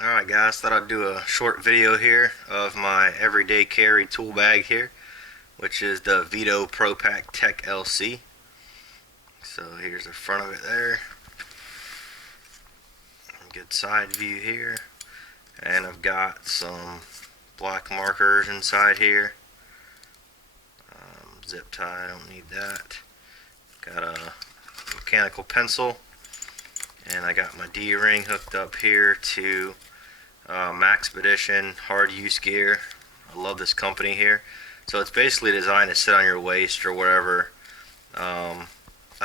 Alright guys, thought I'd do a short video here of my everyday carry tool bag here, which is the Veto Pro Pack Tech LC. So here's the front of it there. Good side view here. And I've got some black markers inside here. Zip tie, I don't need that. Got a mechanical pencil. And I got my D-ring hooked up here to Maxpedition hard use gear. I love this company here. So it's basically designed to sit on your waist or whatever. I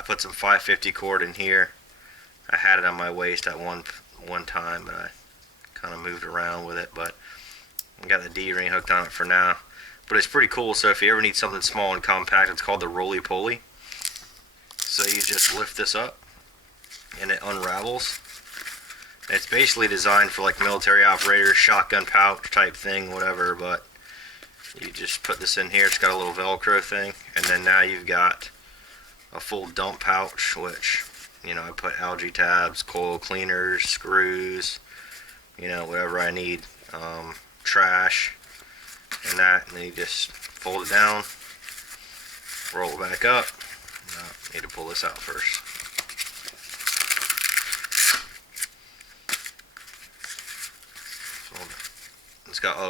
put some 550 cord in here. I had it on my waist at one time, but I kind of moved around with it. But I got the D-ring hooked on it for now. But it's pretty cool. So if you ever need something small and compact, it's called the roly-poly. So you just lift this up and it unravels. It's basically designed for like military operators, shotgun pouch type thing, whatever, but you just put this in here. It's got a little Velcro thing, and then now you've got a full dump pouch, which, you know, I put algae tabs, coil cleaners, screws, you know, whatever I need, trash, and that, and then you just fold it down, roll it back up. No, need to pull this out first.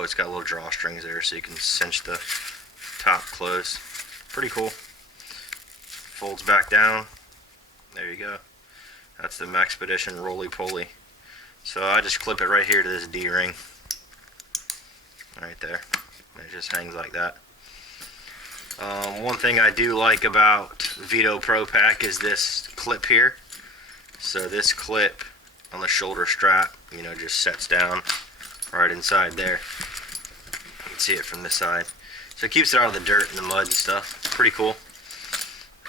It's got little drawstrings there so you can cinch the top close. Pretty cool. Folds back down. There you go. That's the Maxpedition roly-poly. So I just clip it right here to this D-ring. Right there. It just hangs like that. One thing I do like about Veto Pro Pack is this clip here. So this clip on the shoulder strap, you know, just sets down right inside there. You can see it from this side. So it keeps it out of the dirt and the mud and stuff. Pretty cool.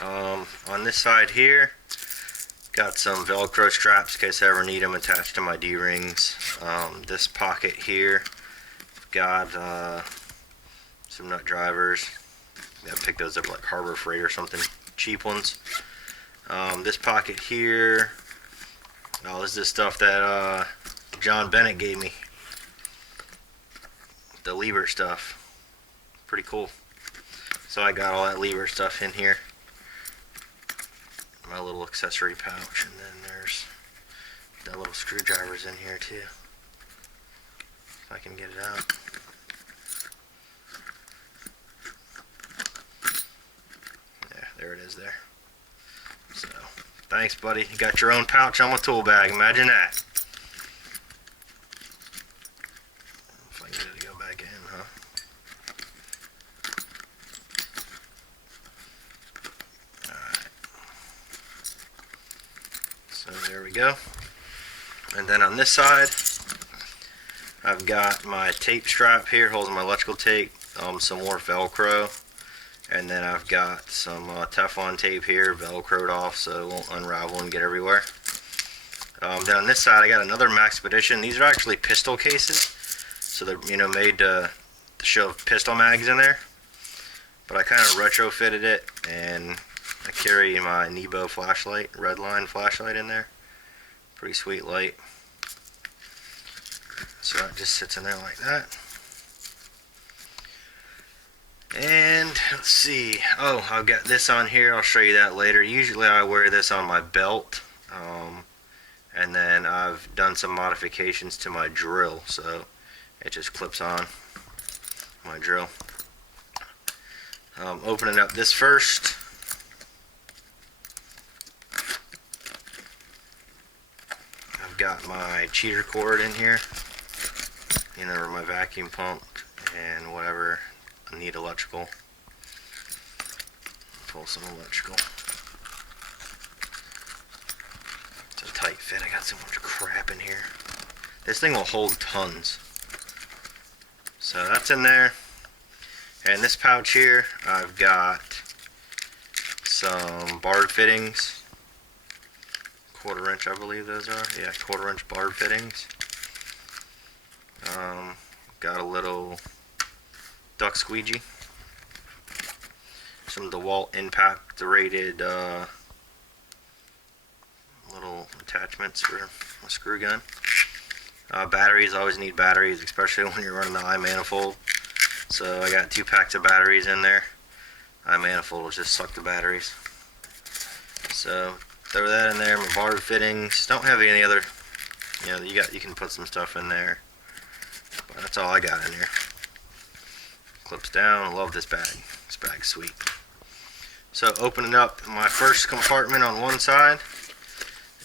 On this side here, got some Velcro straps in case I ever need them attached to my D-rings. This pocket here, got some nut drivers. I picked those up like Harbor Freight or something, cheap ones. This pocket here, this is stuff that John Bennett gave me. The lever stuff. Pretty cool. So I got all that lever stuff in here. My little accessory pouch, and then there's the little screwdrivers in here too. If I can get it out. Yeah, there it is there. So, thanks buddy. You got your own pouch on my tool bag. Imagine that. So there we go. And then on this side, I've got my tape strap here, holds my electrical tape, some more Velcro, and then I've got some Teflon tape here, Velcroed off so it won't unravel and get everywhere. Then on this side, I got another Maxpedition. These are actually pistol cases, so they're, you know, made to shove pistol mags in there. But I kind of retrofitted it, and I carry my Nebo flashlight, Redline flashlight in there. Pretty sweet light. So it just sits in there like that. And let's see. Oh, I've got this on here. I'll show you that later. Usually I wear this on my belt. And then I've done some modifications to my drill. So it just clips on my drill. Opening up this first. I've got my cheater cord in here, you know, my vacuum pump and whatever I need electrical. Pull some electrical. It's a tight fit. I got so much crap in here. This thing will hold tons. So that's in there. And this pouch here, I've got some barred fittings. 1/4 inch, I believe those are. Yeah, 1/4 inch barred fittings. Got a little duck squeegee. Some DeWalt impact rated little attachments for a screw gun. Batteries, always need batteries, especially when you're running the I-manifold. So I got 2 packs of batteries in there. I-manifold will just suck the batteries. So throw that in there. My barb fittings. Don't have any other, you can put some stuff in there. But that's all I got in here. Clips down. I love this bag. This bag's sweet. So opening up my first compartment on one side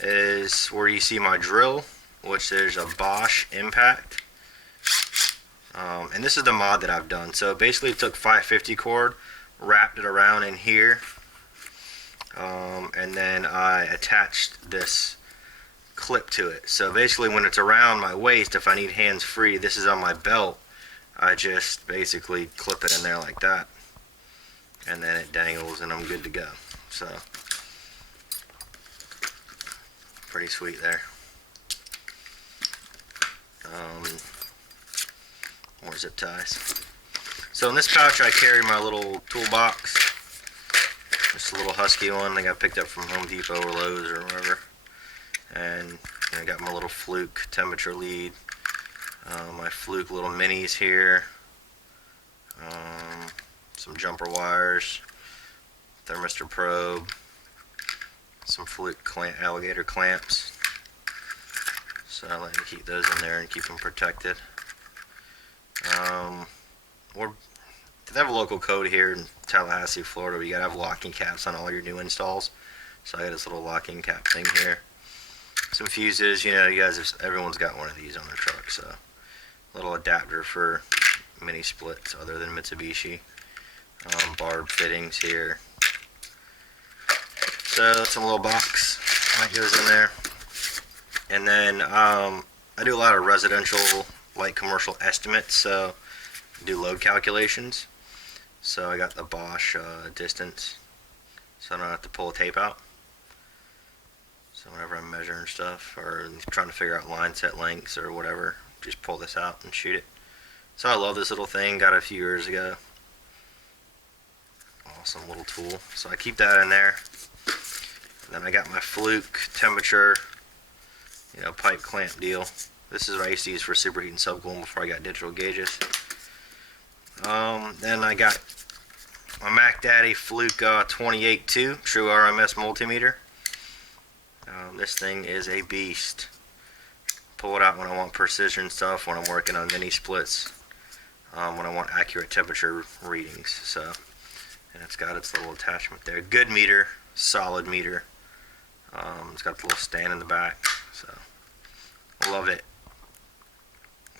is where you see my drill, which there's a Bosch Impact. And this is the mod that I've done. So basically took 550 cord, wrapped it around in here, and then I attached this clip to it. So basically when it's around my waist, if I need hands free, this is on my belt, I just basically clip it in there like that, and then it dangles and I'm good to go. So pretty sweet there. More zip ties. So in this pouch I carry my little toolbox. Just a little husky one I got picked up from Home Depot or Lowe's or wherever. And I got my little Fluke temperature lead. My Fluke little minis here. Some jumper wires. Thermistor probe. Some Fluke alligator clamps. So I like to keep those in there and keep them protected. Or they have a local code here in Tallahassee, Florida, where you gotta have locking caps on all your new installs. So I got this little locking cap thing here. Some fuses, everyone's got one of these on their truck. So a little adapter for mini splits other than Mitsubishi. Barb fittings here. So that's a little box that goes in there. And then I do a lot of residential, light commercial estimates, so I do load calculations. So I got the Bosch distance, so I don't have to pull a tape out. So whenever I'm measuring stuff or trying to figure out line set lengths or whatever, just pull this out and shoot it. So I love this little thing, got it a few years ago. Awesome little tool. So I keep that in there. And then I got my Fluke temperature, pipe clamp deal. This is what I used to use for superheating subcooling before I got digital gauges. Then I got my Mac Daddy Fluke 28.2 True RMS multimeter. This thing is a beast. Pull it out when I want precision stuff, when I'm working on mini splits, when I want accurate temperature readings. So, and it's got its little attachment there. Good meter, solid meter. It's got the little stand in the back. So, I love it.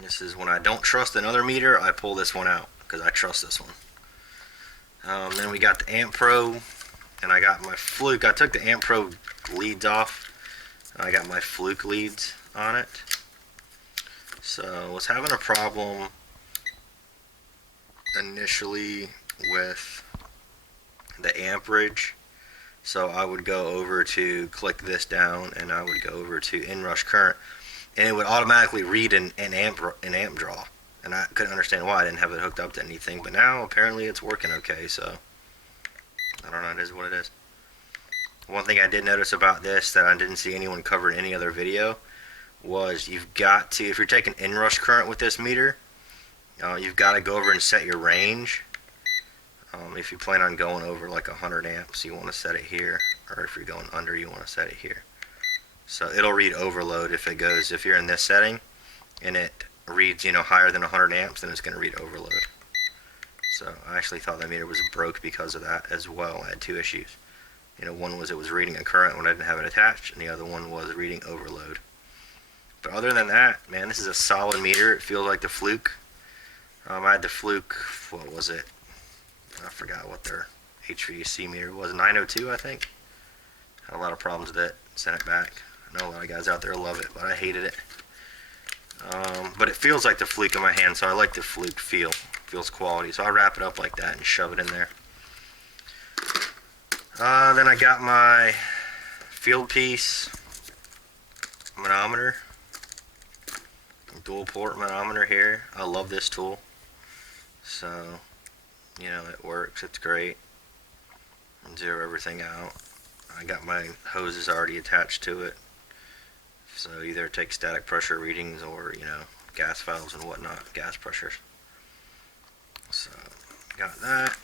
This is when I don't trust another meter, I pull this one out because I trust this one. Then we got the Amp Pro, and I got my Fluke. I took the Amp Pro leads off, and I got my Fluke leads on it. So I was having a problem initially with the amperage. So I would go over to click this down, and I would go over to inrush current, and it would automatically read an amp draw, and I couldn't understand why. I didn't have it hooked up to anything, but now apparently it's working okay. So I don't know, it is what it is. One thing I did notice about this that I didn't see anyone cover in any other video was you've got to, if you're taking inrush current with this meter, you've got to go over and set your range. If you plan on going over like 100 amps, you want to set it here, or if you're going under, you want to set it here. So it'll read overload if you're in this setting and it reads higher than 100 amps, then it's going to read overload. So I actually thought that meter was broke because of that as well. I had two issues. One was it was reading a current when I didn't have it attached, and the other one was reading overload. But other than that, man, this is a solid meter. It feels like the Fluke. I had the Fluke, what was it? I forgot what their HVAC meter was. 902, I think. Had a lot of problems with it. Sent it back. I know a lot of guys out there love it, but I hated it. But it feels like the Fluke in my hand, so I like the Fluke feel. It feels quality. So I wrap it up like that and shove it in there. Then I got my field piece manometer. Dual port manometer here. I love this tool. So, it works. It's great. Zero everything out. I got my hoses already attached to it. So either take static pressure readings or, gas valves and whatnot, gas pressures. So got that.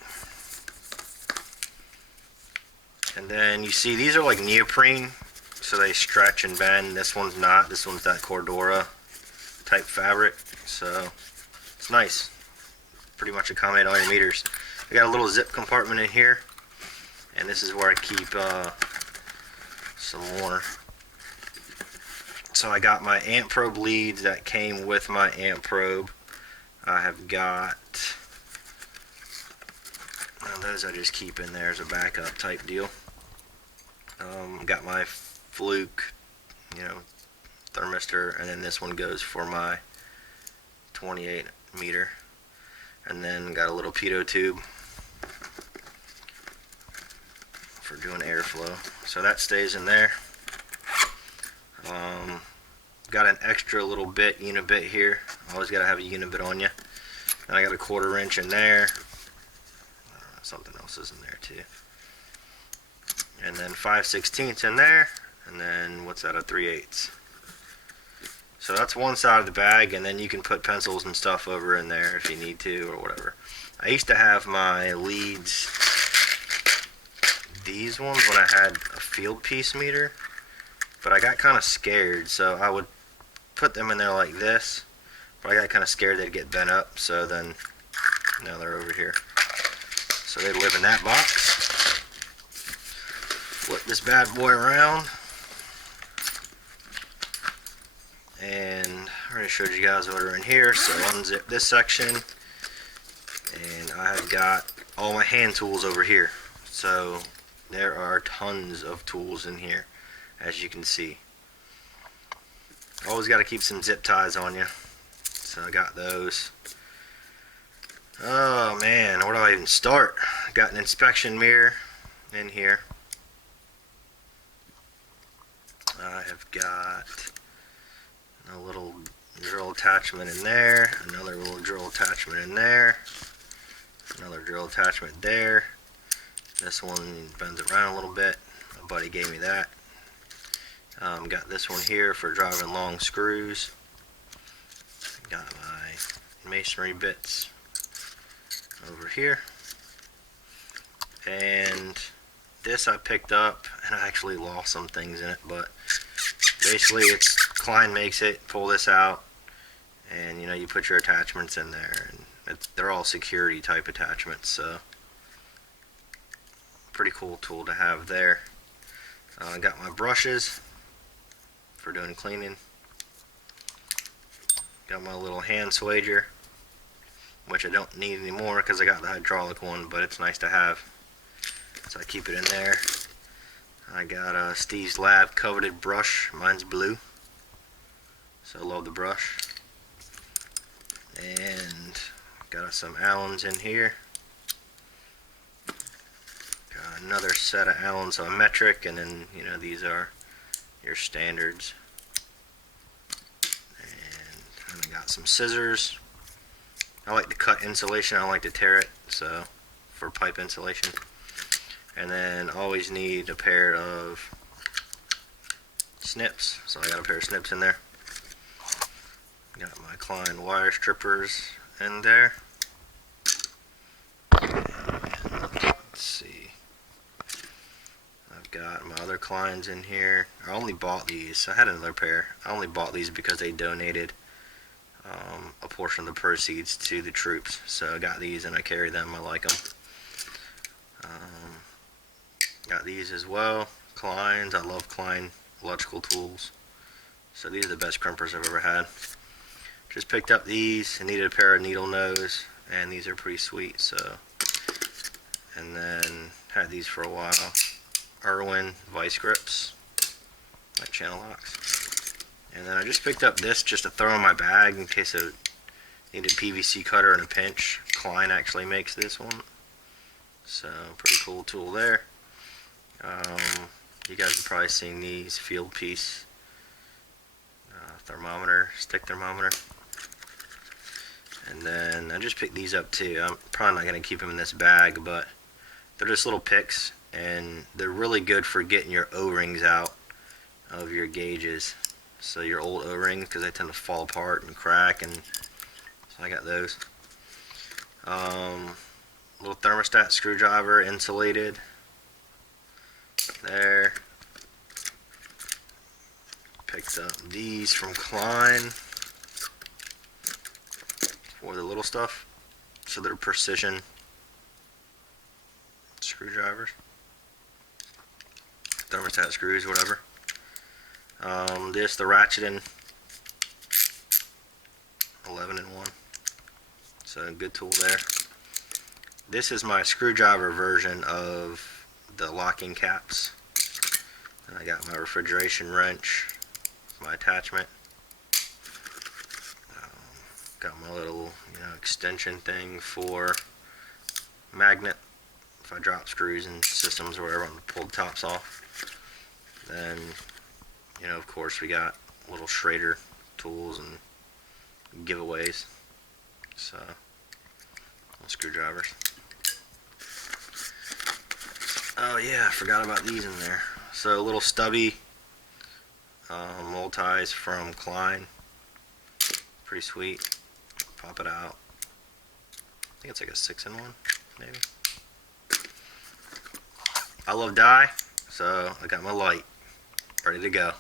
And then you see these are like neoprene, so they stretch and bend. This one's not. This one's that Cordura type fabric, so it's nice. Pretty much accommodate all your meters. I got a little zip compartment in here, and this is where I keep some more. So I got my amp probe leads that came with my amp probe. I have got, those I just keep in there as a backup type deal. Got my Fluke, thermistor, and then this one goes for my 28 meter. And then got a little pitot tube for doing airflow. So that stays in there. Got an extra little bit, unibit here. Always got to have a unibit on you. And I got a 1/4 inch in there. Something else is in there too. And then 5/16 in there. And then what's that, a 3/8. So that's one side of the bag, and then you can put pencils and stuff over in there if you need to or whatever. I used to have my leads, these ones, when I had a field piece meter, but I got kind of scared, so I would put them in there like this, but I got kind of scared they'd get bent up, so then now they're over here. So they live in that box. Flip this bad boy around. And I already showed you guys what are in here, so unzip this section, and I've got all my hand tools over here. So there are tons of tools in here, as you can see. Always got to keep some zip ties on you, so I got those. Oh man, where do I even start? I got an inspection mirror in here. I have got a little drill attachment in there, another little drill attachment in there, another drill attachment there. This one bends around a little bit. My buddy gave me that. Got this one here for driving long screws. Got my masonry bits over here. And this I picked up, and I actually lost some things in it, but basically it's Klein makes it. Pull this out, and you put your attachments in there, and they're all security type attachments, so pretty cool tool to have there. I got my brushes for doing cleaning. Got my little hand swager, which I don't need anymore because I got the hydraulic one, but it's nice to have, so I keep it in there. I got Steve's Lab coveted brush. Mine's blue, so I love the brush. And got some Allens in here. Got another set of Allens on metric, and then these are your standards. And I got some scissors. I like to cut insulation. I don't like to tear it, so for pipe insulation. And then always need a pair of snips, so I got a pair of snips in there. Got my Klein wire strippers in there. And let's see, I've got my other Kleins in here. I only bought these. I had another pair. I only bought these because they donated a portion of the proceeds to the troops. So I got these and I carry them. I like them. Got these as well. Kleins. I love Klein electrical tools. So these are the best crimpers I've ever had. Just picked up these. I needed a pair of needle nose, and these are pretty sweet. So, and then had these for a while. Irwin vice grips, like channel locks. And then I just picked up this just to throw in my bag in case I need a PVC cutter in a pinch. Klein actually makes this one, so pretty cool tool there. You guys have probably seen these field piece thermometer, stick thermometer. And then I just picked these up too. I'm probably not going to keep them in this bag, but they're just little picks, and they're really good for getting your O-rings out of your gauges. So your old O-rings, because they tend to fall apart and crack, and so I got those. Little thermostat screwdriver, insulated. There. Picked up these from Klein for the little stuff. So they're precision screwdrivers. Thermostat screws, whatever. This, the ratcheting, 11 in 1. So a good tool there. This is my screwdriver version of the locking caps. And I got my refrigeration wrench, my attachment. Got my little, extension thing for magnet. If I drop screws in systems or whatever, I'm going to pull the tops off. Then, of course, we got little Schrader tools and giveaways. So, screwdrivers. Oh yeah, I forgot about these in there. So, little stubby mold ties from Klein. Pretty sweet. Pop it out. I think it's like a 6-in-1, maybe. I love dye, so I got my light ready to go.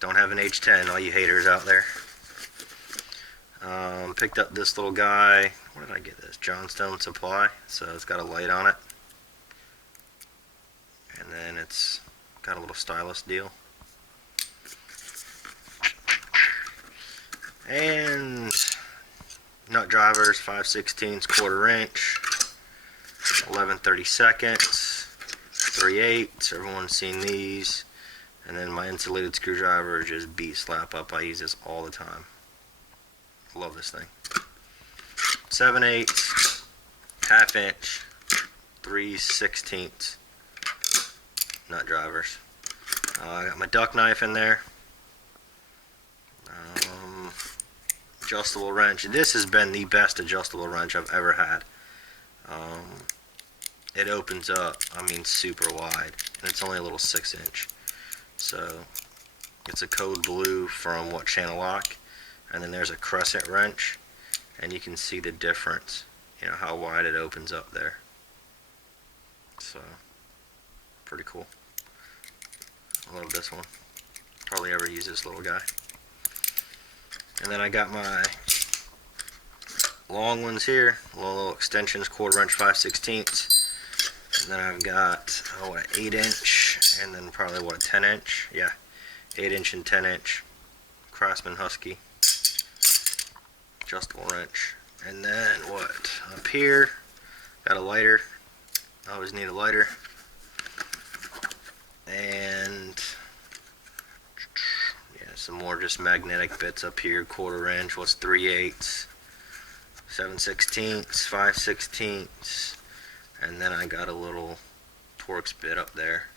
Don't have an H10, all you haters out there. Picked up this little guy. Where did I get this? Johnstone Supply. So it's got a light on it. And then it's got a little stylus deal. And nut drivers, 5/16, 1/4 inch, 11/32, 3/8. Everyone's seen these. And then my insulated screwdriver is just beat slap up. I use this all the time. Love this thing. 7/8, 1/2 inch, 3/16 nut drivers. I got my duck knife in there. Adjustable wrench. This has been the best adjustable wrench I've ever had. It opens up, super wide, and it's only a little 6-inch. So it's a code blue from Channel Lock, and then there's a crescent wrench, and you can see the difference. How wide it opens up there. So pretty cool. I love this one. Hardly ever use this little guy. And then I got my long ones here, little extensions, 1/4 inch, 5/16. And then I've got an 8-inch, and then probably a 10-inch. Yeah, 8-inch and 10-inch Craftsman Husky adjustable wrench. And then up here, got a lighter. I always need a lighter. And some more just magnetic bits up here. 1/4 inch, 3/8, 7/16, 5/16, and then I got a little Torx bit up there.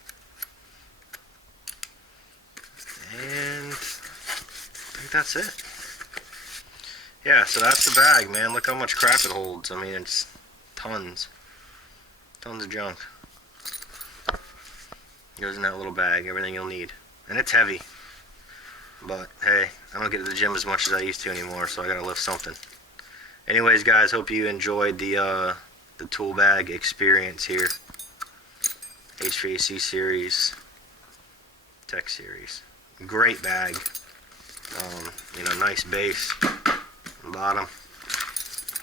And I think that's it. Yeah, so that's the bag, man. Look how much crap it holds. It's tons of junk. Goes in that little bag, everything you'll need, and it's heavy. But hey, I don't get to the gym as much as I used to anymore, so I gotta lift something. Anyways, guys, hope you enjoyed the tool bag experience here. HVAC series, tech series. Great bag. Nice base, bottom.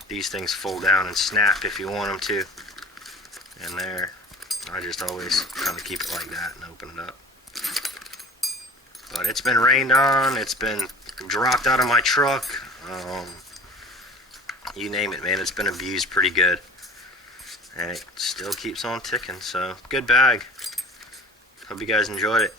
These things fold down and snap if you want them to. And there, I just always kind of keep it like that and open it up. But it's been rained on, it's been dropped out of my truck, you name it, man. It's been abused pretty good, and it still keeps on ticking. So good bag. Hope you guys enjoyed it.